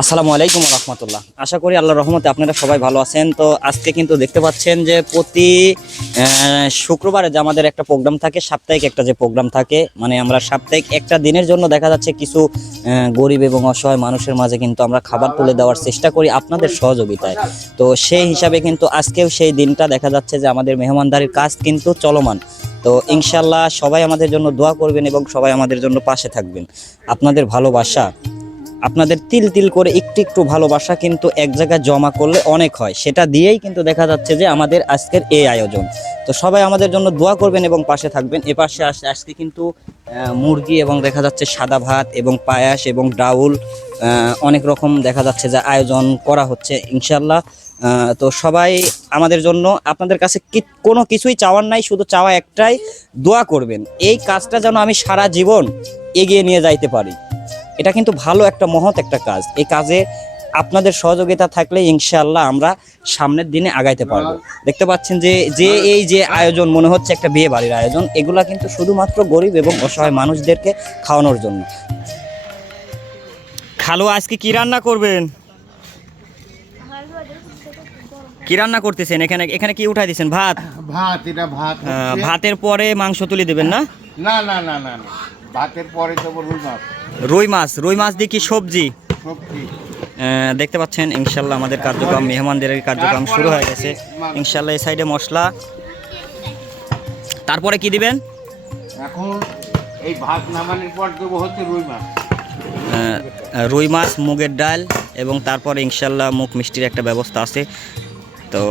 আসসালামু আলাইকুম রহমতুল্লাহ। আশা করি আল্লাহর রহমতে আপনারা সবাই ভালো আছেন। তো আজকে কিন্তু দেখতে পাচ্ছেন যে প্রতি শুক্রবারে যে আমাদের একটা প্রোগ্রাম থাকে, সাপ্তাহিক একটা যে প্রোগ্রাম থাকে, মানে আমরা সাপ্তাহিক একটা দিনের জন্য দেখা যাচ্ছে কিছু গরিব এবং অসহায় মানুষের মাঝে কিন্তু আমরা খাবার তুলে দেওয়ার চেষ্টা করি আপনাদের সহযোগিতায়। তো সেই হিসাবে কিন্তু আজকেও সেই দিনটা দেখা যাচ্ছে যে আমাদের মেহমানদারির কাজ কিন্তু চলমান। তো ইনশাল্লাহ সবাই আমাদের জন্য দোয়া করবেন এবং সবাই আমাদের জন্য পাশে থাকবেন। আপনাদের ভালোবাসা, আপনাদের তিল তিল করে একটু একটু ভালোবাসা কিন্তু এক জায়গায় জমা করলে অনেক হয়, সেটা দিয়েই কিন্তু দেখা যাচ্ছে যে আমাদের আজকের এই আয়োজন। তো সবাই আমাদের জন্য দোয়া করবেন এবং পাশে থাকবেন। এপাশে আজকে কিন্তু মুরগি এবং দেখা যাচ্ছে সাদা ভাত এবং পায়াস এবং ডাউল অনেক রকম দেখা যাচ্ছে যে আয়োজন করা হচ্ছে ইনশাল্লাহ। তো সবাই আমাদের জন্য, আপনাদের কাছে কোনো কিছুই চাওয়ার নাই, শুধু চাওয়া একটাই, দোয়া করবেন এই কাজটা যেন আমি সারা জীবন এগিয়ে নিয়ে যাইতে পারি। এটা কিন্তু ভালো একটা মহৎ একটা কাজ। এই কাজে আপনাদের সহযোগিতা থাকলে ইনশাআল্লাহ আমরা সামনের দিনে আগাইতে পারবো। দেখতে পাচ্ছেন যে যে এই যে আয়োজন মনে হচ্ছে একটা বিয়ে বাড়ির আয়োজন, এগুলা কিন্তু শুধুমাত্র গরিব এবং অসহায় মানুষদেরকে খাওয়ানোর জন্য। খালু আজকে কি রান্না করবেন? কি রান্না করতেছেন? এখানে এখানে কি উঠাই দিয়েছেন? ভাত। ভাত, এটা ভাত হচ্ছে। ভাতের পরে মাংস তুলে দেবেন না? না না না না না, ভাতের পরে তো রুই মাছ। রুই মাছ, রুই মাছ দিয়ে কি সবজি? সবজি। দেখতে পাচ্ছেন ইনশাল্লাহ আমাদের কার্যক্রম, মেহমানদের কার্যক্রম শুরু হয়ে গেছে ইনশাল্লাহ। এই সাইডে মশলা, তারপরে কি দিবেন? এখন এই ভাত নামানোর পর দেবো হচ্ছে রুই মাছ। রুই মাছ, মুগের ডাল এবং তারপরে ইনশাল্লাহ মুখ মিষ্টির একটা ব্যবস্থা আছে। তো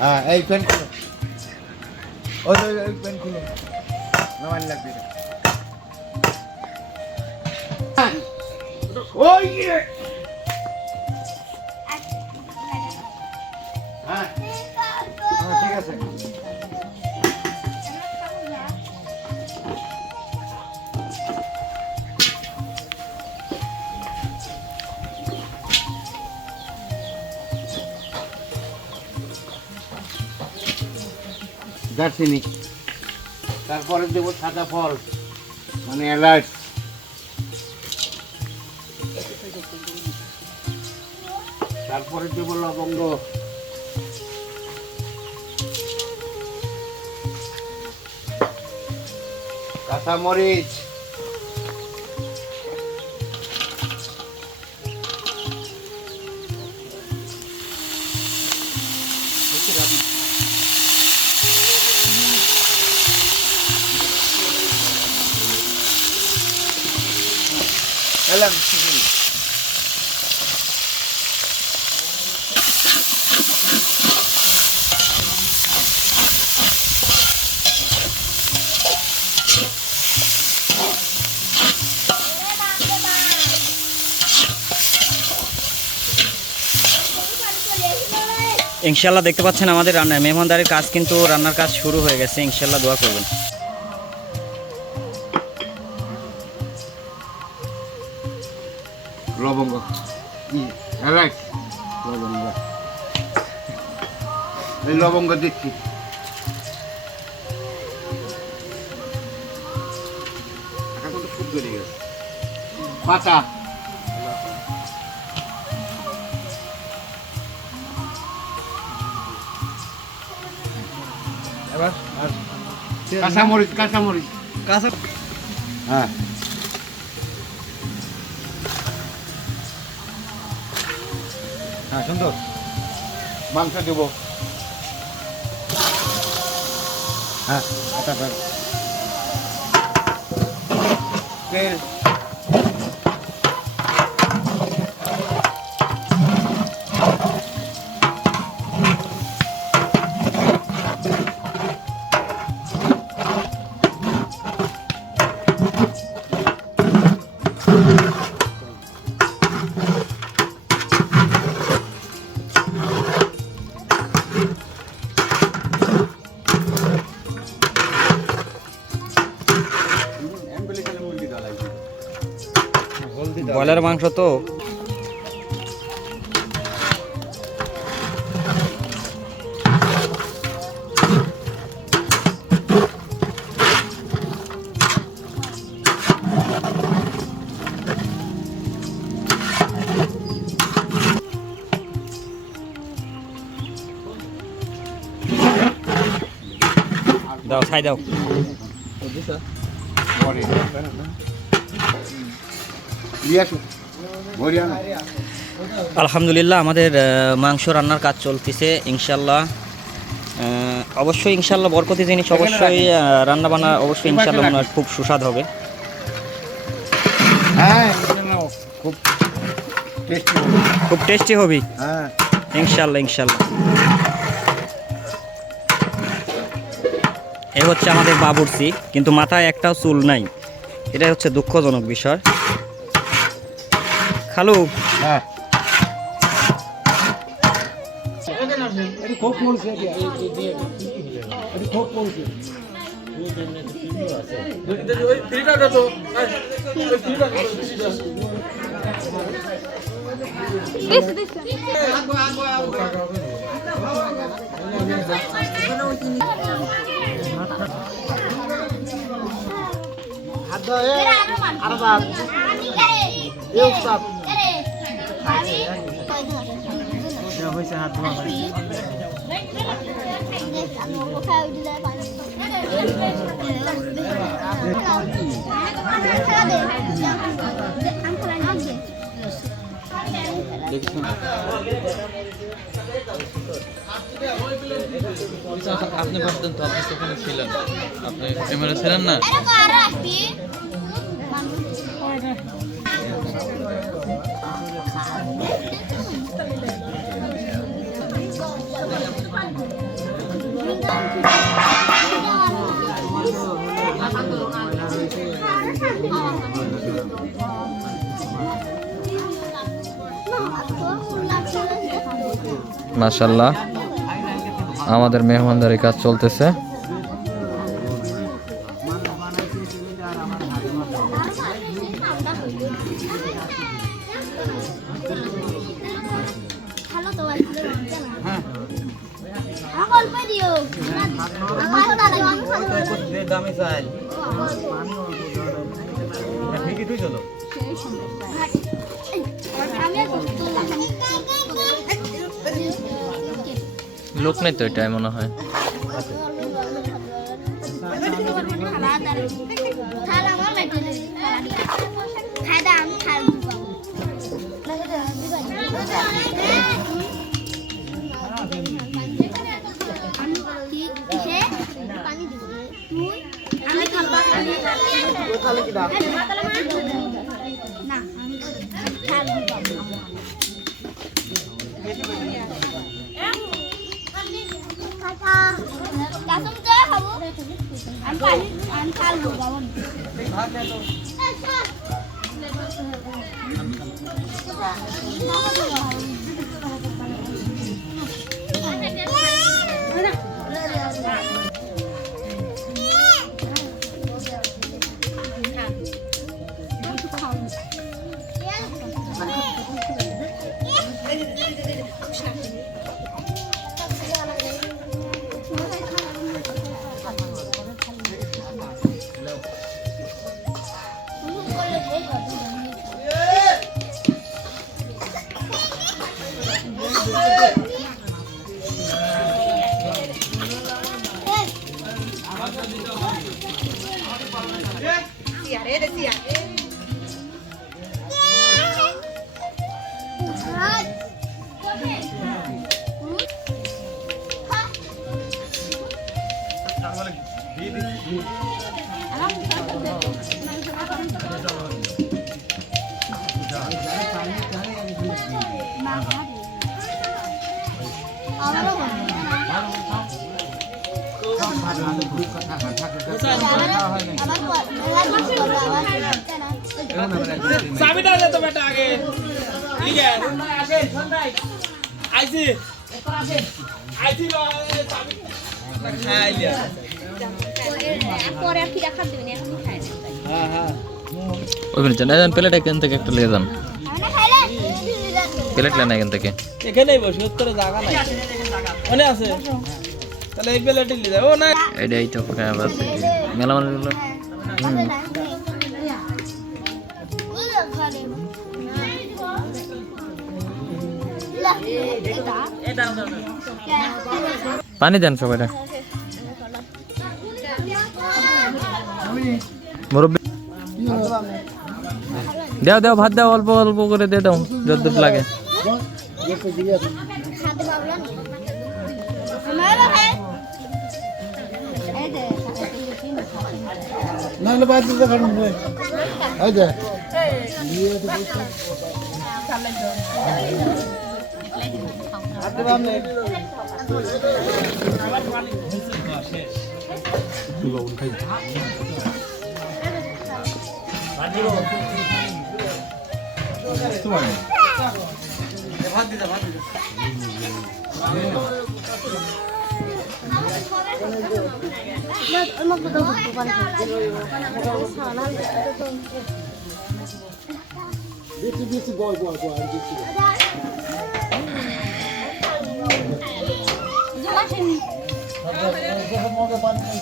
হ্যাঁ, এই প্যান খুলো, ওই প্যান খুলো, নামান লাগবে না। ওই রে। হ্যাঁ ঠিক আছে। দারচিনি, তারপরে দেবো সাদা ফল মানে এলাচ, তারপরে দেবো লবঙ্গ, কাঁচামরিচ, এলাম। ইনশাল্লাহ দেখতে পাচ্ছেন আমাদের রান্নার মেহমানদারির কাজ কিন্তু, রান্নার কাজ শুরু হয়ে গেছে ইনশাল্লাহ, দোয়া করবেন। লবঙ্গ, এলাচ, লবঙ্গ, এই লবঙ্গ দিচ্ছি। পাতা, এবার কাঁচামরিচ, কাঁচামরিচ, কাঁচা, হ্যাঁ হ্যাঁ, সুন্দর। মাংস দেব, হ্যাঁ, তেল, ব্রয়লার মাংস তো দাও ছাই দাও। পরে লিয়া তো ভরিয়া না আলহামদুলিল্লাহ আমাদের মাংস রান্নার কাজ চলতেছে ইনশাল্লাহ। অবশ্যই ইনশাল্লাহ বরকতি জিনিস অবশ্যই রান্না বান্না অবশ্যই ইনশাল্লাহ মনে হয় খুব সুস্বাদ হবে। হ্যাঁ খুব টেস্টি খুব টেস্টি হবে হ্যাঁ ইনশাল্লাহ ইনশাল্লাহ। এ হচ্ছে আমাদের বাবুর্চি, কিন্তু মাথায় একটাও চুল নাই, এটাই হচ্ছে দুঃখজনক বিষয়। খালু হ্যাঁ আপনি বলতেন তো আপনি সেখানে ছিলেন, আপনি ক্যামেরা ছিলেন না? মাশাআল্লাহ আমাদের মেহমানদারি কাজ চলতেছে। লোক নেই তো এটাই মনে হয়। চাবিটা দে তো বেটা আগে ঠিক আছে আইছি আইছি চাবি খাইলে পরে ফিরা খাদ দিবেন এখন খাই না হ্যাঁ হ্যাঁ ওইখানে যান প্লেট এখান থেকে একটা নিয়ে যান, না খাইলে প্লেট নেন এখান থেকে। এখানেই বসে উত্তরে জায়গা নাই মনে আছে তাহলে এই বেলাটি নিয়ে যাও না এটাই তো মেলা মানে পানি দেন সবাইটা। মুরব্বি দাও দাও ভাত দাও, অল্প অল্প করে দিয়ে দাও যতদূর লাগে। খাতে পারলাম আমারও है এই দে নাহলে বাদ দিতে কারণ নেই এই যে আমাকে তো দোকান বেশি বেশি বয় বয় বয় আর কিছু মগে পানি নেই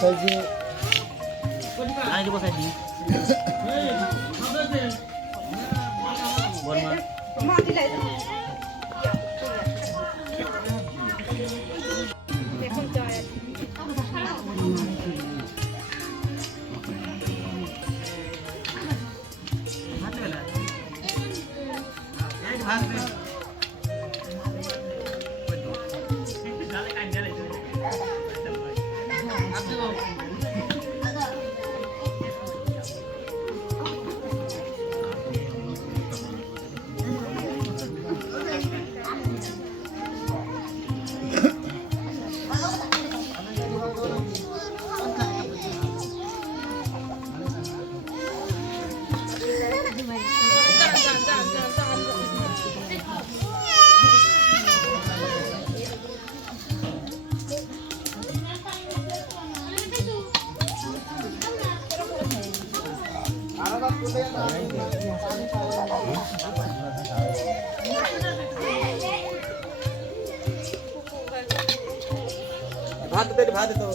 সাইজে আই দিব সাইড দিই বর্মা ভাত দে ভাত দে তো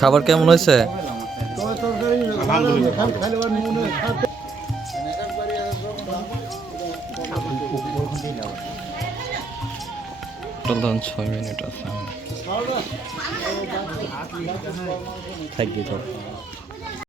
খাবার কেমন হয়েছে? টোটাল 6 মিনিট আছে থাকবে তো